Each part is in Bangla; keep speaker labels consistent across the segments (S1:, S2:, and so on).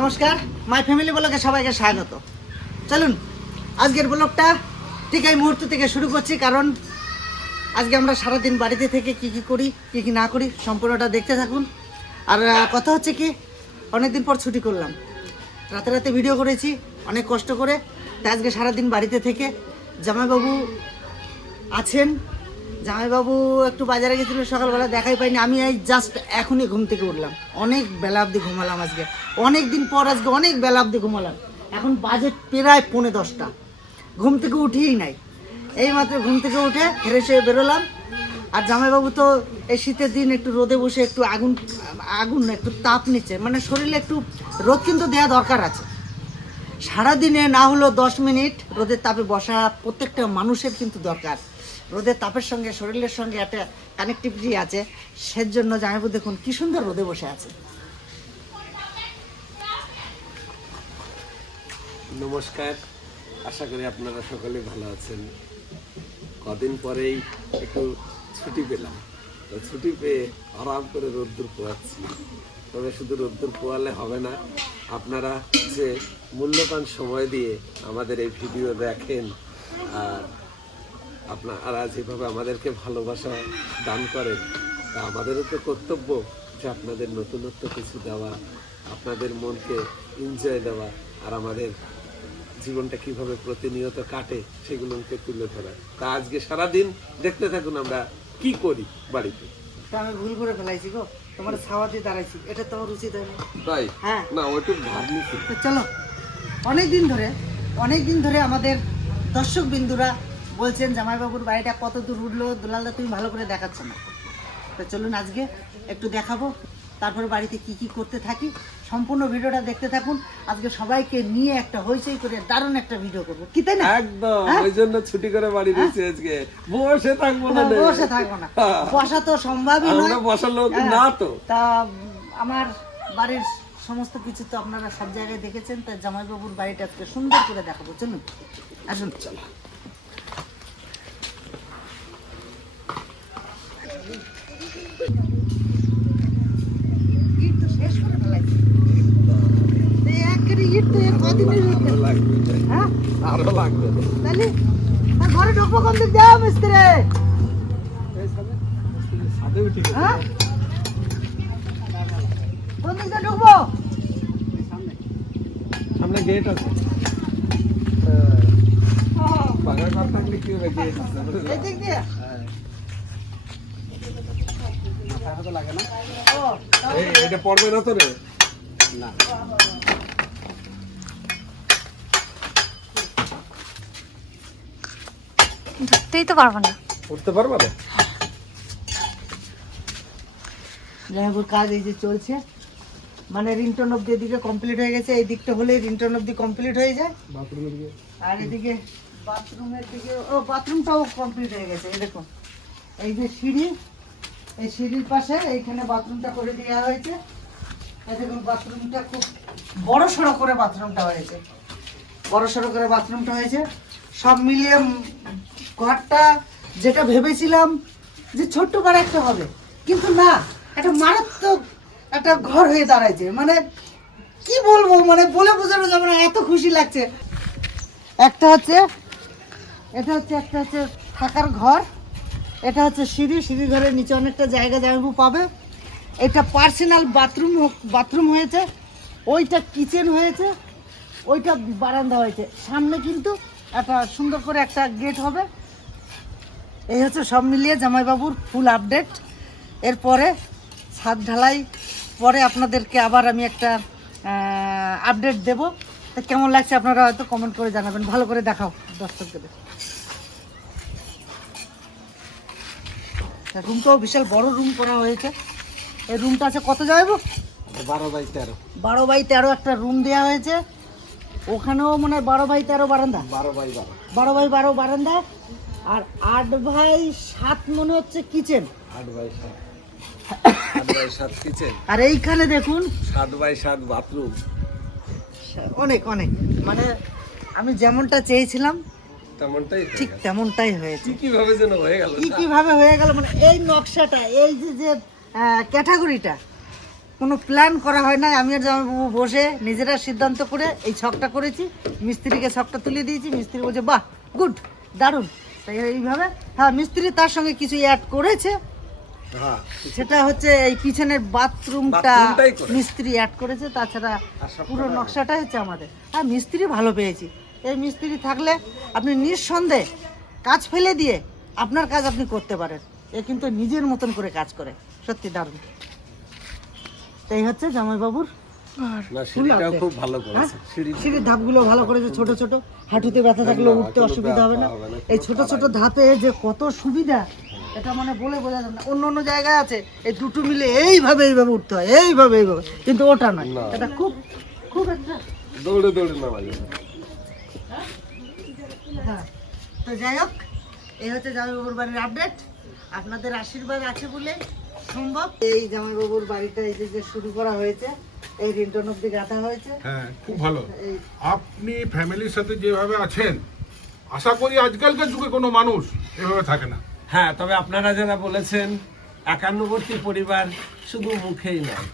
S1: নমস্কার মাই ফ্যামিলি ব্লগে সবাইকে স্বাগত। চলুন, আজকের ব্লগটা ঠিক এই মুহূর্ত থেকে শুরু করছি, কারণ আজকে আমরা সারাদিন বাড়িতে থেকে কি কি করি, কি কি না করি, সম্পূর্ণটা দেখতে থাকুন। আর কথা হচ্ছে কি, অনেকদিন পর ছুটি করলাম। রাতে রাতে ভিডিও করেছি, অনেক কষ্ট করে। তাই আজকে সারাদিন বাড়িতে থেকে জামাইবাবু আছেন জামাইবাবু একটু বাজারে গেছিল, সকালবেলা দেখাই পাইনি। আমি এই জাস্ট এখনই ঘুম থেকে উঠলাম। অনেক বেলা অবধি ঘুমালাম আজকে। অনেক দিন পর আজকে অনেক বেলা অবধি ঘুমালাম। এখন বাজে প্রায় পৌনে দশটা। ঘুম থেকে উঠেই নাই। এই মাত্র ঘুম থেকে উঠে ফ্রেশ হয়ে বেরোলাম। আর জামাইবাবু তো এই শীতের দিন একটু রোদে বসে একটু আগুন আগুন, একটু তাপ নিচ্ছে। মানে শরীরে একটু রোদ কিন্তু দেওয়া দরকার আছে। সারাদিনে না হলেও দশ মিনিট রোদের তাপে বসা প্রত্যেকটা মানুষের কিন্তু দরকার। রোদের তাপের সঙ্গে, শরীরের সঙ্গে একটা কানেক্টিভিটি আছে। সেজন্য জামাইবু দেখুন কি সুন্দর রোদে বসে আছে।
S2: নমস্কার, আশা করি আপনারা সকলে ভালো আছেন। কদিন পরেই একটু ছুটি পেলাম। তো ছুটি পেয়ে আরাম করে রোদ্দুর পোয়াচ্ছি। তবে শুধু রোদ্দুর পোয়ালে হবে না, আপনারা যে মূল্যবান সময় দিয়ে আমাদের এই ভিডিও দেখেন, আর আপনারা যেভাবে আমাদেরকে ভালোবাসা দান করেন তা আমাদেরও তো কর্তব্য যে আপনাদের নতুনত্ব কিছু দেওয়া আপনাদের মনকে এনজয় দেওয়া আর আমাদের জীবনটা কীভাবে প্রতিনিয়ত কাটে সেগুলোকে তুলে ধরা। তা আজকে সারাদিন দেখতে থাকুন আমরা কি করি বাড়িতে।
S1: তা আমি ভুল করে ফেলাইছি গো। তোমার ছাওয়া দিয়ে দাঁড়াইছি। এটা তোমার উচিত হয়নি।
S2: তাই?
S1: হ্যাঁ।
S2: না ওইটু ভাব নিচ্ছি
S1: তো চলো অনেক দিন ধরে অনেক দিন ধরে আমাদের দর্শক বিন্দুরা বলছেন জামাইবাবুর বাড়িটা কত দূর উঠল দুলালদা তুমি ভালো করে দেখাচ্ছ না। তো চলুন আজকে একটু দেখাবো তারপরে বাড়িতে কি কি করতে থাকি। সম্পূর্ণ ভিডিওটা দেখতে থাকুন। আজকে সবাইকে নিয়ে একটা হইচই করে দারুণ একটা ভিডিও করব। কি তাই না?
S2: একদম
S1: হ্যাঁ?
S2: ওই জন্য ছুটি করে বাড়ি দিচ্ছি আজকে। বসে থাকব না
S1: বসে থাকব না।
S2: হ্যাঁ।
S1: বসা তো সম্ভবই নয়।
S2: আমরা বসার লোক
S1: হ্যাঁ।
S2: না তো।
S1: তা আমার বাড়ির সমস্ত কিছু তো আপনারা সব জায়গায় দেখেছেন তা জামাইবাবুর বাড়িটা আজকে সুন্দর করে দেখাবো। চলুন আসুন। চলো ইট তো শেষ করে ফেলাইছি। এই একেবারে ইট তো এ কদিনের হয়েছে?
S2: আরও লাগবে
S1: হ্যাঁ?
S2: আরও লাগবে।
S1: তাহলে? ঘরে ঢুকবো কোন দিক যাও মিস্ত্রি। হ্যাঁ? কোন দিক দিয়ে ঢুকবো?
S2: সামনে গেট আছে। বাগান ঘর থাকলে কি হবে গেট আছে
S1: এই দিক দিয়ে? ও, তাহলে
S2: এই এটা পড়বে না তো রে না
S3: ধরতেই তো পারব না।
S2: উঠতে পারবে না
S1: জামাইবাবুর কাজ এই যে চলছে। মানে রিংটন অব্দি এদিকে কমপ্লিট হয়ে গেছে। এই দিকটা হলে রিংটন অব্দি কমপ্লিট হয়ে যায়।
S2: বাথরুমের দিকে।
S1: আর এদিকে বাথরুমের দিকে ও বাথরুমটাও কমপ্লিট হয়ে গেছে এই দেখুন এই যে সিঁড়ি এই সিঁড়ির পাশে এইখানে বাথরুমটা করে দেওয়া হয়েছে। এই দেখুন বাথরুমটা খুব বড় সড়ো করে বাথরুমটা হয়েছে। বড় সড়ো করে বাথরুমটা হয়েছে। সব মিলিয়ে ঘরটা যেটা ভেবেছিলাম যে ছোট্ট করে একটা হবে, কিন্তু না, একটা মারাত্মক একটা ঘর হয়ে দাঁড়াইছে। মানে কি বলব মানে বলে বোঝানো যাবে না, এত খুশি লাগছে। একটা হচ্ছে, এটা হচ্ছে, একটা হচ্ছে থাকার ঘর, এটা হচ্ছে সিঁড়ি সিঁড়ি ঘরের নিচে অনেকটা জায়গা জায়গা পাবে। এটা পার্সোনাল বাথরুম বাথরুম হয়েছে, ওইটা কিচেন হয়েছে, ওইটা বারান্দা হয়েছে। সামনে কিন্তু একটা সুন্দর করে একটা গেট হবে। এই হচ্ছে সব মিলিয়ে জামাইবাবুর ফুল আপডেট এরপরে ছাদ ঢালাই পরে আপনাদেরকে আবার আমি একটা আপডেট দেব। তো কেমন লাগছে আপনারা হয়তো কমেন্ট করে জানাবেন। ভালো করে দেখাও দর্শকদের। রুমটাও বিশাল বড় রুম করা হয়েছে। এই রুমটা আছে কত যাইব
S2: বারো বাই তেরো।
S1: বারো বাই তেরো একটা রুম দেওয়া হয়েছে। ওখানেও মনে হয় বারো বাই তেরো বারান্দা।
S2: বারো বাই বারো।
S1: বারো বাই বারো বারান্দা। আর আট বাই সাত মনে হচ্ছে কিচেন।
S2: আট বাই সাত। আট বাই সাত কিচেন।
S1: আর এইখানে দেখুন।
S2: সাত বাই সাত বাথরুম।
S1: অনেক অনেক। মানে আমি যেমনটা চেয়েছিলাম
S2: তেমনটাই
S1: ঠিক। তেমনটাই হয়েছে।
S2: কীভাবে যেন হয়ে গেল
S1: কি কীভাবে হয়ে গেল? মানে এই নকশাটা এই যে যে ক্যাটাগরিটা কোনো প্ল্যান করা হয় না আমি আর জামাইবাবু বসে নিজেরা সিদ্ধান্ত করে এই ছকটা করেছি। মিস্ত্রিকে ছকটা তুলে দিয়েছি। মিস্ত্রি বলছে বাহ গুড দারুণ। তাই এইভাবে হ্যাঁ মিস্ত্রি তার সঙ্গে কিছু অ্যাড করেছে।
S2: হ্যাঁ।
S1: সেটা হচ্ছে এই পিছনের বাথরুমটা মিস্ত্রি অ্যাড করেছে। তাছাড়া পুরো নকশাটা হচ্ছে আমাদের। আর মিস্ত্রি ভালো পেয়েছি। এই মিস্ত্রি থাকলে আপনি নিঃসন্দেহে কাজ ফেলে দিয়ে আপনার কাজ আপনি করতে পারেন। এ কিন্তু নিজের মতন করে কাজ করে। সত্যি দারুণ। তাই হচ্ছে জামাইবাবুর
S2: না সিঁড়িটাও খুব ভালো
S1: হ্যাঁ?
S2: করেছে
S1: সিঁড়ির ধাপগুলো ভালো করেছে ছোট ছোট। হাঁটুতে ব্যথা থাকলেও উঠতে অসুবিধা হবে না। এই ছোট ছোট ধাপে যে কত সুবিধা এটা মানে বলে বোঝা যাবে না। অন্য অন্য জায়গায় আছে এই দুটো মিলে এইভাবে এইভাবে উঠতে হয় এইভাবে এইভাবে। কিন্তু ওটা নয়। এটা খুব খুব একটা
S2: দৌড়ে দৌড়ে নামা যাবে
S1: হ্যাঁ। তো যাই হোক এই হচ্ছে জামাইবাবুর বাড়ির আপডেট আপনাদের আশীর্বাদ আছে বলে সম্ভব এই জামাইবাবুর বাড়িটা এই যে শুরু করা হয়েছে এই রিন্টন অব্দি গাঁথা হয়েছে।
S4: হ্যাঁ খুব ভালো। আপনি ফ্যামিলির সাথে যেভাবে আছেন আশা করি আজকালকার যুগে কোনো মানুষ এভাবে থাকে না।
S2: হ্যাঁ তবে আপনারা যারা বলেছেন একান্নবর্তী পরিবার শুধু মুখেই নয়।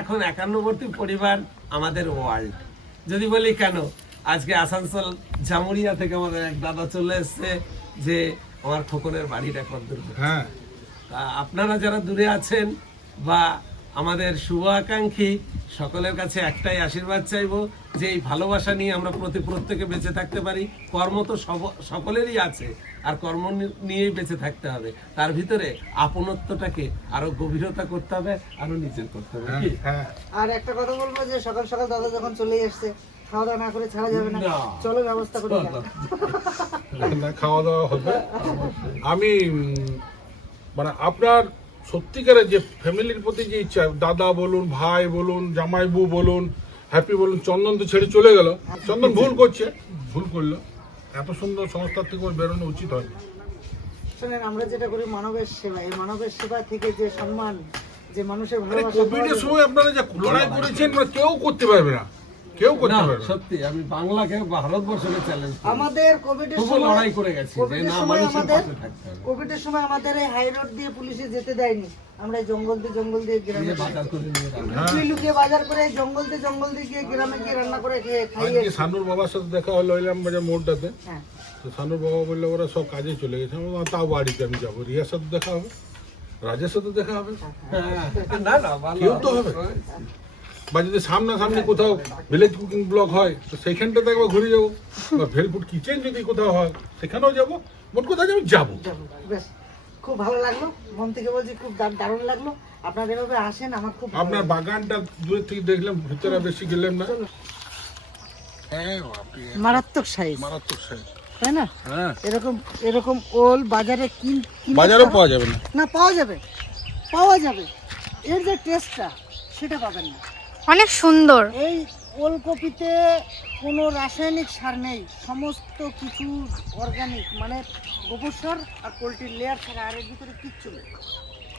S2: এখন একান্নবর্তী পরিবার আমাদের ওয়ার্ল্ড যদি বলি কেন আজকে আসানসোল জামুরিয়া থেকে আমাদের এক দাদা চলে এসছে যে আমার খোকনের বাড়িটা কত
S4: দূর
S2: হ্যাঁ। আপনারা যারা দূরে আছেন বা আমাদের শুভ আকাঙ্ক্ষী সকলের কাছে একটাই আশীর্বাদ চাইব যে এই ভালোবাসা নিয়ে আমরা প্রতি প্রত্যেকে বেঁচে থাকতে পারি। কর্ম তো সব- সকলেরই আছে আর কর্ম নিয়েই বেঁচে থাকতে হবে। তার ভিতরে আপনত্বটাকে আরও গভীরতা করতে হবে আরও নিজের করতে হবে
S4: হ্যাঁ হ্যাঁ।
S1: আর একটা কথা বলব যে সকাল সকাল দাদা যখন চলে এসছে খাওয়া দাওয়া না করে ছাড়া যাবে না। চলো ব্যবস্থা করে
S4: খাওয়া দাওয়া হবে। আমি মানে আপনার সত্যিকারের যে ফ্যামিলির প্রতি যে ইচ্ছা দাদা বলুন ভাই বলুন জামাই জামাইবু বলুন হ্যাপি বলুন চন্দন তো ছেড়ে চলে গেল। চন্দন ভুল করছে ভুল করল। এত সুন্দর সংস্থার থেকে ওর বেরোনো উচিত হয়
S1: শোনেন আমরা যেটা করি মানবের সেবা এই মানবের সেবা থেকে যে সম্মান যে মানুষের ভালোবাসা
S4: কোভিড এর সময় আপনারা যা লড়াই করেছেন কেউ করতে পারবে না। কেউ করতে পারবে
S2: সত্যি আমি বাংলাকে ভারতবর্ষকে চ্যালেঞ্জ
S1: আমাদের কোভিডের
S2: তবুও
S1: সময়
S2: লড়াই করে গেছি যে না মানুষের
S1: আমাদের
S2: পাশে থাকতে হবে।
S1: কোভিডের সময় আমাদের এই হাই রোড দিয়ে পুলিশে যেতে দেয়নি। আমরা এই জঙ্গল দিয়ে জঙ্গল দিয়ে গ্রামে
S2: বাজার করে নিয়ে রান্না।
S1: লুকিয়ে বাজার করে এই জঙ্গল দিয়ে জঙ্গল দিয়ে গিয়ে গ্রামে গিয়ে রান্না করে খেয়ে খাইয়ে
S4: আজকে সানুর বাবার সাথে দেখা হলো ইলাম বাজার মোড়টাতে?
S1: হ্যাঁ।
S4: তো সানুর বাবা বলল ওরা সব কাজে চলে গেছে। আমি তাও বাড়িতে আমি যাব। রিয়ার সাথে দেখা হবে? রাজের সাথে দেখা হবে?
S2: হ্যাঁ, না না
S4: কেউ তো হবে। বা যদি সামনাসামনি কোথাও ভিলেজ কুকিং ব্লক হয় তো সেইখানটাতে একবার ঘুরে যাব। বা ভেলপুট কিচেন যদি কোথাও হয় সেখানেও যাব। মোট কথা আমি যাব।
S1: যাব। বেশ। খুব ভালো লাগল। মন থেকে বলছি খুব দার- দারুণ লাগল। আপনারা এভাবে আসেন আমার খুব
S4: আপনার বাগানটা দূরের থেকে দেখলাম ভিতরে বেশি গেলেন না। হ্যাঁ
S1: মারাত্মক সাইজ
S4: মারাত্মক সাইজ
S1: তাই না?
S4: হ্যাঁ।
S1: এরকম এরকম ওল বাজারে কিনে
S4: বাজারেও পাওয়া যাবে না।
S1: না পাওয়া যাবে। পাওয়া যাবে। এর যে টেস্টটা সেটা পাবেন না।
S3: অনেক সুন্দর।
S1: এই ওলকপিতে কোনো রাসায়নিক সার নেই সমস্ত কিছু অর্গানিক মানে গোবর সার আর পোলট্রির লেয়ার ছাড়া আর এর ভিতরে কিচ্ছু নেই।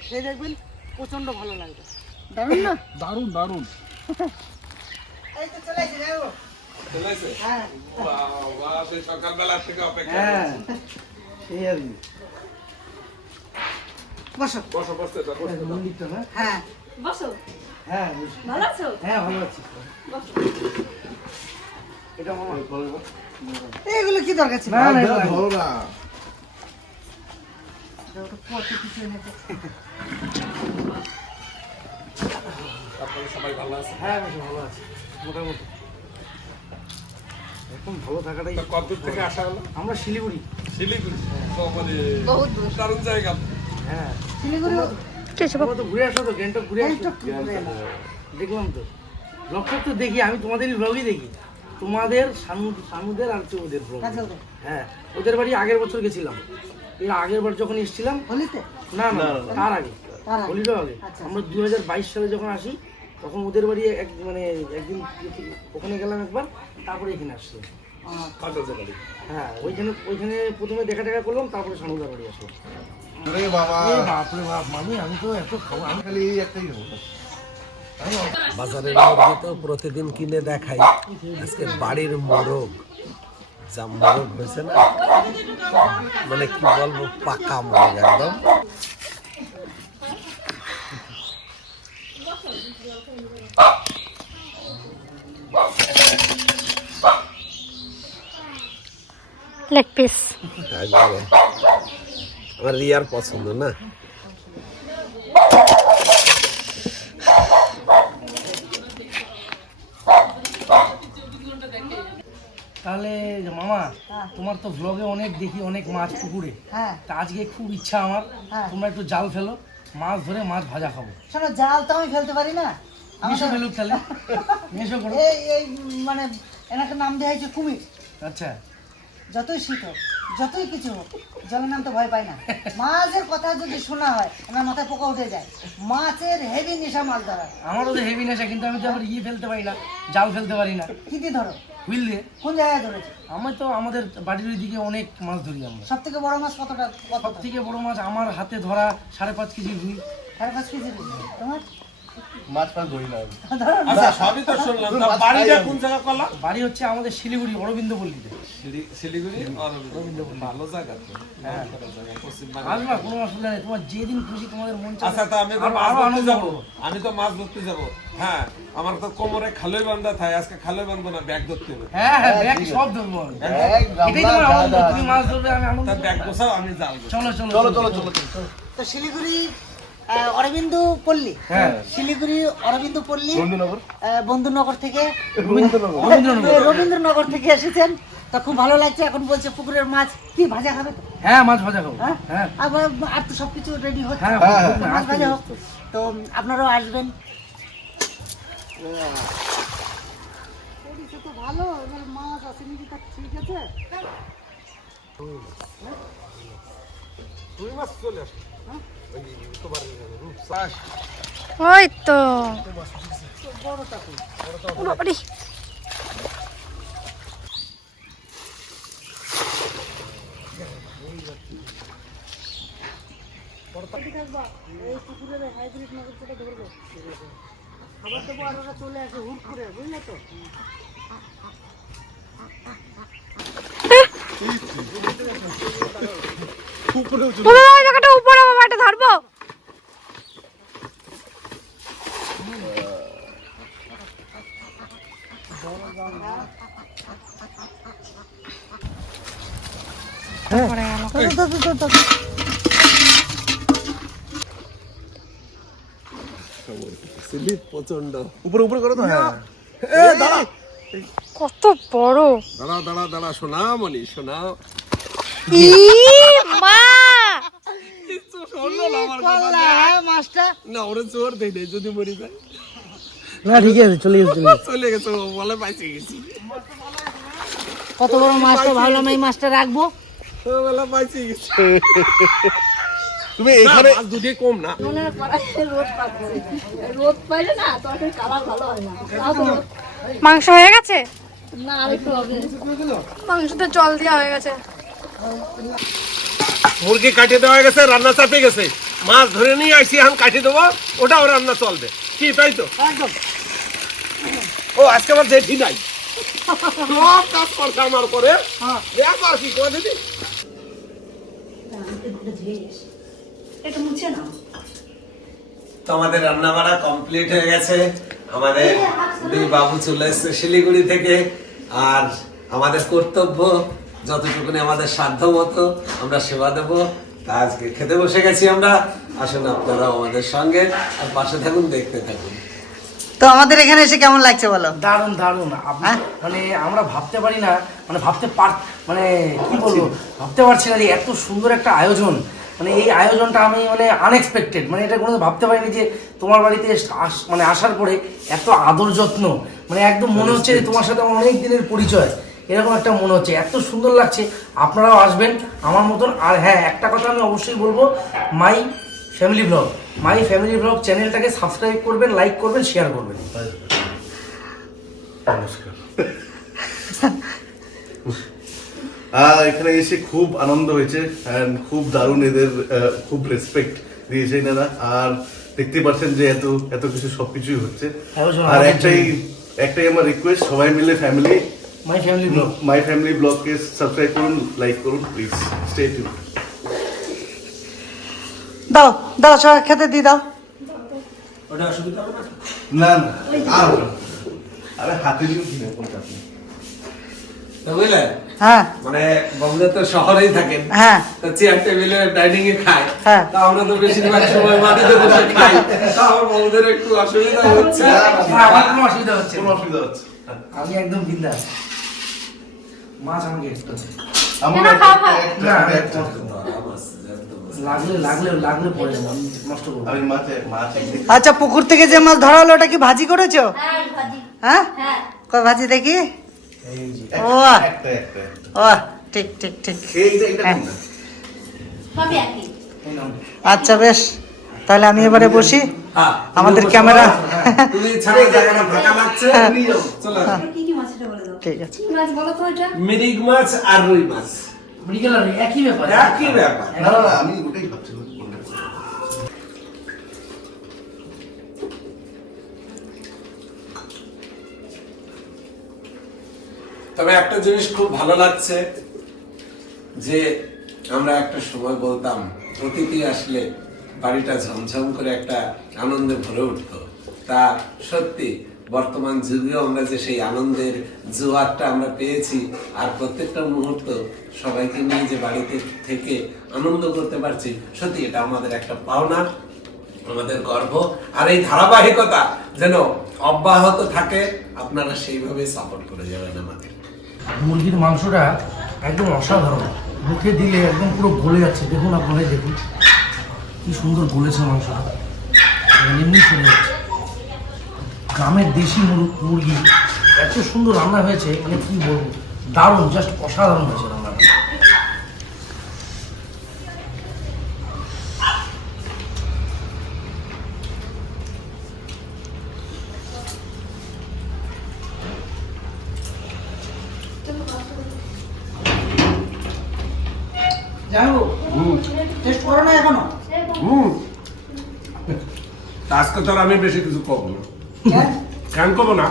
S1: সেই দেখবেন প্রচণ্ড ভালো লাগবে। দারুণ না?
S4: দারুণ দারুণ।
S1: এই তো চলে এসে যাব? হ্যাঁ।
S2: সকালবেলা থেকে অপেক্ষা
S1: হ্যাঁ
S2: করছি।
S1: এই আর কি বসো।
S2: বসো, বসতে দাও, বসতে দাও।
S1: মন্দিরটা না? হ্যাঁ।
S5: বসো।
S1: হ্যাঁ
S5: ভালো আছো?
S1: হ্যাঁ ভালো আছি।
S5: বসো।
S1: এটা মামা। এগুলো কি দরকার ছিল? না না ধরো না। কত
S2: আপনারা সবাই ভালো আছেন?
S1: হ্যাঁ আমি ভালো আছি। মোটামুটি। এখন ভালো থাকাটাই
S2: তা কতদূর থেকে আসা হলো?
S1: আমরা শিলিগুড়ি।
S2: শিলিগুড়ি। বাবারে,
S5: বহুত দূর।
S2: দারুণ জায়গা।
S1: হ্যাঁ। শিলিগুড়ি
S3: কি
S6: তো ঘুরে আসো তো গ্যাংটক ঘুরে আসো। দেখলাম তো ব্লগটা তো দেখি আমি তোমাদেরই ব্লগই দেখি। তোমাদের সানু সানুদের আর হচ্ছে ব্লগ। হ্যাঁ ওদের বাড়ি আগের বছর গেছিলাম। এর আগের বার যখন এসেছিলাম
S1: হোলিতে?
S6: না না তার আগে। হোলিরও আগে।
S1: আচ্ছা।
S6: আমরা দুই হাজার বাইশ সালে যখন আসি তখন ওদের বাড়ি এক মানে একদিন ওখানে গেলাম একবার তারপরে এখানে আসলাম।
S2: বাড়ি।
S6: হ্যাঁ ওইখানে ওইখানে প্রথমে দেখা দেখা করলাম তারপরে সানুদার বাড়ি আসলাম।
S7: রে বাবা
S6: এই বাপরে বাপ মামি আমি তো এত খাব আমি
S7: খালি এই একটাই নেব
S2: বাজারের মুরগি তো প্রতিদিন কিনে দেখাই আজকে বাড়ির মোরগ যা মোরগ হয়েছে না মানে কি বলব পাকা মোরগ একদম
S3: লেগ পিস
S2: একবারে আমার রিয়ার পছন্দ না?
S6: তাহলে মামা। তোমার তো ব্লগে অনেক দেখি অনেক মাছ পুকুরে।
S1: হ্যাঁ।
S6: তা আজকে খুব ইচ্ছা আমার
S1: হ্যাঁ।
S6: তোমরা একটু জাল ফেলো মাছ ধরে মাছ ভাজা খাব।
S1: শোনো জাল তো আমি ফেলতে পারি না।
S6: মেশো ফেলুক তাহলে। মেশো করো।
S1: এই এই মানে এনাকে নাম দেওয়া হয়েছে কুমির।
S6: আচ্ছা।
S1: যতই শীত হোক যতই কিছু হোক জলের নাম তো ভয় পাই না। মাছের কথা যদি শোনা হয় আমার মাথায় পোকা উঠে যায়। মাছের হেভি নেশা মাছ ধরার।
S6: আমারও তো হেভি নেশা কিন্তু আমি তো আবার ইয়ে ফেলতে পারি না জাল ফেলতে পারি না।
S1: কি দিয়ে ধরো?
S6: হুইল দিয়ে।
S1: কোন জায়গায় ধরেছে?
S6: আমি তো আমাদের বাড়ির ওইদিকে অনেক মাছ ধরি আমরা।
S1: সব থেকে বড় মাছ কতটা কত
S6: সব থেকে বড় মাছ আমার হাতে ধরা সাড়ে পাঁচ কেজি রুই
S1: সাড়ে পাঁচ কেজি তোমার?
S7: মাছ ফাছ ধরি না। আমি।
S2: আচ্ছা সবই তো শুনলাম। বাড়িটা কোন জায়গা করলাম
S6: বাড়ি হচ্ছে আমাদের শিলিগুড়ি অরবিন্দ পল্লীতে
S2: শিলিগুড়ি ভালো জায়গা তো।
S6: হ্যাঁ।
S2: ভালো জায়গা, পশ্চিমবাংলা।
S6: আসবা কোনো অসুবিধা নেই। তোমার যেদিন খুশি তোমাদের মন
S2: আচ্ছা তা আমি তো মাছ ধরতে যাব। আমি তো মাছ ধরতে যাব। হ্যাঁ আমার তো কোমরে খালোই বান্ধা থাকে। আজকে খালোই বান্ধবো না ব্যাগ ধরতে হবে।
S6: হ্যাঁ হ্যাঁ ব্যাগ সব ধরবো আমি।
S7: এক
S6: এটাই তোমার আনন্দ তুমি মাছ ধরবে আমি আনন্দ
S2: ব্যাগ গোছাও আমি জাল
S6: চলো চলো।
S7: চলো চলো চলো।
S1: তো শিলিগুড়ি অরবিন্দু পল্লী।
S6: হ্যাঁ।
S1: শিলিগুড়ি অরবিন্দু পল্লী।
S7: বন্ধুনগর
S1: বন্ধুনগর থেকে
S7: রবীন্দ্রনগর
S1: থেকে এসেছেন। তা খুব ভালো লাগছে এখন বলছে পুকুরের মাছ কি ভাজা খাবে
S6: হ্যাঁ মাছ ভাজা খাব
S1: হ্যাঁ?
S6: হ্যাঁ।
S1: আবার আর তো সবকিছু রেডি হচ্ছে।
S6: হ্যাঁ
S7: হ্যাঁ,
S1: মাছ ভাজা হোক। তো আপনারাও আসবেন। তো ভালো এবার মাছ আসেনি কি তা ঠিক আছে
S3: ওই তো বাবারে।
S1: এই আর ওরা চলে আসে হুট করে বুঝলে তো
S3: ওই উপরে বাবা এটা ধরবো পড়ে গেল
S2: স্লিপ প্রচণ্ড
S7: উপরে উপরে করো তো হ্যাঁ।
S2: এ দাঁড়া।
S3: কত বড়।
S2: দাঁড়া দাঁড়া দাঁড়া শোনা মনি শোনা
S3: ই মা!
S2: শুনলো না আমার কথা
S1: করলা, হ্যাঁ, মাছটা?
S2: না ওরে দেই যদি মরি যায়।
S6: না ঠিক আছে চলে গেছে চলে গেছে।
S2: বলে পাইছে গেছি।
S1: কত বড় মাছটা ভাবলাম এই মাছটা রাখব।
S7: তুমি এখানে
S2: মাছ দুটি কম না।
S5: রোদ পাইলে না তরকারির কালার ভালো হয় না। তাও তো রোদ-
S3: মাংস হয়ে গেছে?
S5: না আরেকটু হবে।
S3: মাংসতে জল দেওয়া হয়ে গেছে।
S2: মুরগি কাটিয়ে দেওয়া গেছে রান্না চাপে গেছে। মাছ ধরে নিয়ে আসি এখন কাটিয়ে দেবো ওটাও রান্না চলবে। কি তাই তো?
S1: একদম।
S2: ও আজকে আমার জেঠি নাই। সব কাজ করছে আমার করে আর কি করে দিদি তো আমাদের রান্না বাড়া কমপ্লিট হয়ে গেছে। আমাদের দুই বাবু চলে এসছে শিলিগুড়ি থেকে। আর আমাদের কর্তব্য, যতটুকুনি আমাদের সাধ্য মতো আমরা সেবা দেব, তা আজকে খেতে বসে গেছি আমরা। আসুন আপনারাও আমাদের সঙ্গে আর পাশে থাকুন, দেখতে থাকুন।
S1: তো আমাদের এখানে এসে কেমন লাগছে বলো?
S6: দারুণ দারুণ।
S1: হ্যাঁ?
S6: মানে আমরা ভাবতে পারি না মানে ভাবতে পার মানে কি বলব? ভাবতে পারছি না যে এত সুন্দর একটা আয়োজন। মানে এই আয়োজনটা আমি মানে আনএক্সপেক্টেড মানে এটা কোনো ভাবতে পারিনি যে তোমার বাড়িতে আস- মানে আসার পরে এত আদর যত্ন। মানে একদম মনে হচ্ছে যে তোমার সাথে আমার অনেক দিনের পরিচয়। এরকম একটা মনে হচ্ছে। এত সুন্দর লাগছে। আপনারাও আসবেন আমার মতন। আর হ্যাঁ একটা কথা আমি অবশ্যই বলব my family blog my family blog চ্যানেলটাকে সাবস্ক্রাইব করবেন লাইক করবেন শেয়ার করবেন।
S7: নমস্কার। আর এখানে এসে খুব আনন্দ হয়েছে খুব দারুণ এদের খুব রেসপেক্ট দিয়েছে এনারা। আর দেখতে পাচ্ছেন যে এত এত কিছু সবকিছুই হচ্ছে। আর একটাই একটাই আমার রিকোয়েস্ট সবাই মিলে family
S6: my family blog
S7: my family ব্লগকে subscribe করুন লাইক করুন প্লিজ স্টে টিউন
S1: দাও দাও সবাই খেতে দিয়ে দাও
S2: ওটা অসুবিধা হবে না
S7: না না আর আরে হাতে দিও কোনো চাপ নেই
S1: হ্যাঁ
S2: মানে বম্বে তো শহরেই থাকেন
S1: হ্যাঁ
S2: তো চেয়ার টেবিলে ডাইনিং এ খায়
S1: হ্যাঁ।
S2: তা আমরা তো বেশিরভাগ সময় মাটিতে বসে খাই তা আমার বউদের একটু অসুবিধা হচ্ছে
S6: আমার কোনো অসুবিধা হচ্ছে
S7: কোনো অসুবিধা হচ্ছে
S6: আমি একদম বিন্দাস মাছ আমাকে একটু দে।
S7: আমার
S3: না,
S7: একটা-
S6: না,
S7: একটা-
S6: লাগলে লাগলে লাগলে পড়ে যাব নষ্ট করব।
S7: আমি মাছ মাছ
S1: আচ্ছা পুকুর থেকে যে মাছ ধরা হলো ওটা কি ভাজি করেছ?
S5: হ্যাঁ ভাজি।
S1: হ্যাঁ?
S5: হ্যাঁ।
S1: দেখি? ও ঠিক ঠিক ঠিক। হ্যাঁ। আচ্ছা বেশ। তাহলে আমি এবারে বসি। আমাদের ক্যামেরা।
S2: তুমি ছাড়া জায়গাটা ফাঁকা লাগছে। নিয়ে যাও চলো।
S5: কি কি মাছ এটা বলে দাও?
S1: ঠিক আছে।
S5: মাছ বলো তো এটা?
S2: মিরিক মাছ আর রুই মাছ।
S6: মেডিকেল আর একই ব্যাপার।
S2: একই ব্যাপার।
S7: না না আমি ওটাই।
S2: তবে একটা জিনিস খুব ভালো লাগছে যে আমরা একটা সময় বলতাম অতিথি আসলে বাড়িটা ঝমঝম করে একটা আনন্দে ভরে উঠতো। তা সত্যি বর্তমান যুগেও আমরা যে সেই আনন্দের জোয়ারটা আমরা পেয়েছি, আর প্রত্যেকটা মুহূর্ত সবাইকে নিয়ে যে বাড়িতে থেকে আনন্দ করতে পারছি, সত্যি এটা আমাদের একটা পাওনা, আমাদের গর্ব, আর এই ধারাবাহিকতা যেন অব্যাহত থাকে, আপনারা সেইভাবে সাপোর্ট করে যাবেন আমাদের।
S6: মুরগির মাংসটা একদম অসাধারণ। মুখে দিলে একদম পুরো গলে যাচ্ছে। দেখুন আপনারাই দেখুন। কি সুন্দর গলেছে মাংসটা। এমনি চলে যাচ্ছে। গ্রামের দেশি মুর- মুরগি। এত সুন্দর রান্না হয়েছে মানে কি বলব? দারুণ জাস্ট অসাধারণ হয়েছে রান্নাটা।
S1: জানো টেস্ট করো না এখনও।
S2: হুম। আজকে তো আমি বেশি কিছু কব না? কেন কব না?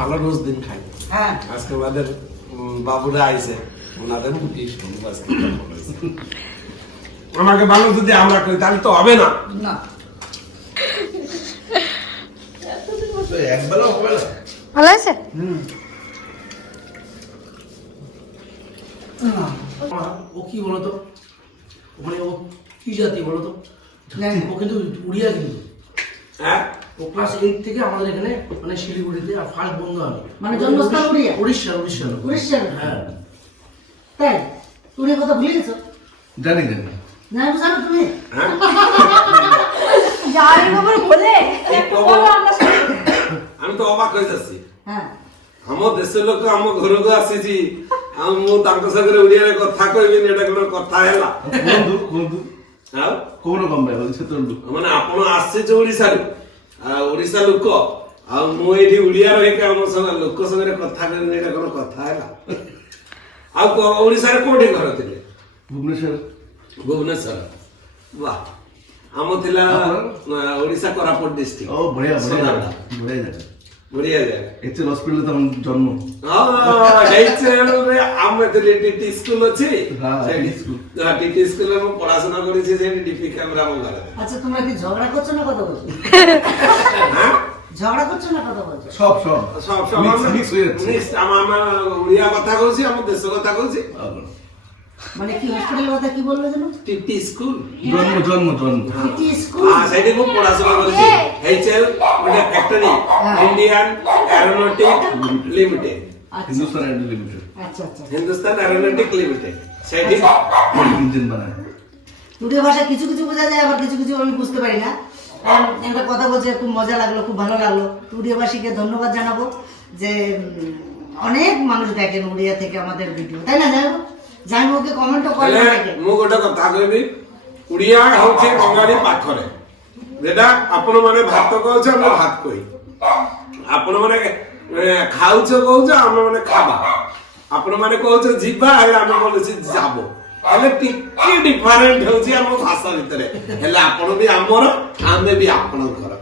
S2: ভালো রোজ দিন খাই।
S1: হ্যাঁ।
S2: আজকে আমাদের বাবুরা আইছে। ওনাদের হয়েছে। আমাকে ভালো যদি আমরা করি তাহলে তো হবে না।
S1: না।
S7: তো একবেলা হবে না।
S3: ভালো আছে?
S6: ও কি বলতো? মানে ও কি জাতি বলতো? ও কিন্তু উড়িয়া কিন্তু।
S2: হ্যাঁ?
S6: ও ক্লাস এইট থেকে আমাদের এখানে মানে শিলিগুড়িতে ফার্স্ট বন্ধু আমি
S1: মানে জন্মস্থান উড়িয়া?
S6: উড়িষ্যা উড়িষ্যা
S1: উড়িষ্যার?
S6: হ্যাঁ
S1: তাই তুমি এ কথা ভুলে গেছো
S7: জানি জানি
S1: না আমি জানো তুমি
S2: হ্যাঁ
S5: যার খবর বলে
S2: এই খবর-
S5: বলো আমরা শুনি।
S2: আমি তো অবাক হয়ে যাচ্ছি
S1: হ্যাঁ
S2: ଆମ ଦେଶ ଲୋକ ଆମ ଘରକୁ ଆସିଛି ଆଉ ମୁଁ ତାଙ୍କ ସାଙ୍ଗରେ ଓଡିଆରେ କଥା କହିବିନି ଏଇଟା ଗୋଟେ କଥା ହେଲା
S7: କୁହନ୍ତୁ କୁହନ୍ତୁ
S2: ଆଉ
S7: କୋଉ ରକମ ଭାଇ ସେତେବେଳୁ
S2: ମାନେ ଆପଣ ଆସିଛ ଓଡିଶାରୁ ଆଉ ଆଉ ଓଡ଼ିଶା ଲୋକ ଆଉ ମୁଁ ଏଇଠି ଓଡ଼ିଆ ରହିକି ଆମ ସାଙ୍ଗରେ ଲୋକ ସାଙ୍ଗରେ କଥା କହିଲି ଏଇଟା କ'ଣ କଥା ହେଲା ଆଉ ଓଡ଼ିଶାରେ କେଉଁଠି ଘର ଥିଲେ
S7: ଭୁବନେଶ୍ୱର
S2: ଭୁବନେଶ୍ୱର ବା ଆମ ଥିଲା ଓଡ଼ିଶା କୋରାପୁଟ ଡିଷ୍ଟ୍ରିକ୍ଟ ବଢ଼ିଆ
S7: ବଢ଼ିଆ
S2: హెచ్ఎల్ హాస్పిటల్ తమ జన్మ আমরা তো টিটি
S7: স্কুল
S2: আছে।
S7: TT school.
S2: হ্যাঁ, আমি পড়াশোনা করেছি যে ডিপি ক্যামেরা আমার
S1: আচ্ছা তোমরা কি ঝগড়া করছ উড়িয়া কথা কইছি আমরা দেশ কথা
S7: কইছি।
S1: মানে কি কথা কি বলল যেন?
S2: TT school.
S7: জন্ম জন্ম জন্ম।
S1: TT school?
S2: আর সাইডে খুব পড়াশোনা করেছি। HL factory Indian aeronautic
S1: limited
S7: Hindustan aeronautic limited
S1: আচ্ছা। আচ্ছা
S2: হিন্দুস্তান অ্যারোনটিক লিমিটেড সাইডে
S7: ইঞ্জিন বানায়।
S1: ভাষা কিছু কিছু বোঝা যায় আবার কিছু কিছু আমি বুঝতে পারি না। একটা কথা বলছে খুব মজা লাগল খুব ভালো লাগল। উড়িয়াবাসীকে ধন্যবাদ জানাব যে অনেক মানুষ দেখেন উড়িয়া থেকে আমাদের ভিডিও তাই না যাই হোক? যাই হোক কমেন্টও করে
S2: ହେଲେ
S1: দেখে
S2: ମୁଁ ଗୋଟେ କଥା କହିବି ଓଡ଼ିଆ ହଉଛି ବଙ୍ଗାଳୀ ପାଖରେ ଯେଟା ଆପଣ ମାନେ ଭାତ କହୁଛ ଆମେ ଭାତ କହି ଆପଣ ମାନେ ଖାଉଛ କହୁଛ ଆମେ ମାନେ ଖାବା ଆପଣ ମାନେ କହୁଛ ଯିବା ହେଲେ ଆମେ ବୋଲୁଛି যাব ହେଲେ ଟିକେ ଡିଫରେଣ୍ଟ ହଉଛି ଆମ ଭାଷା ଭିତରେ ହେଲେ ଆପଣ ବି ଆମର ଆମେ ବି ଆପଣଙ୍କର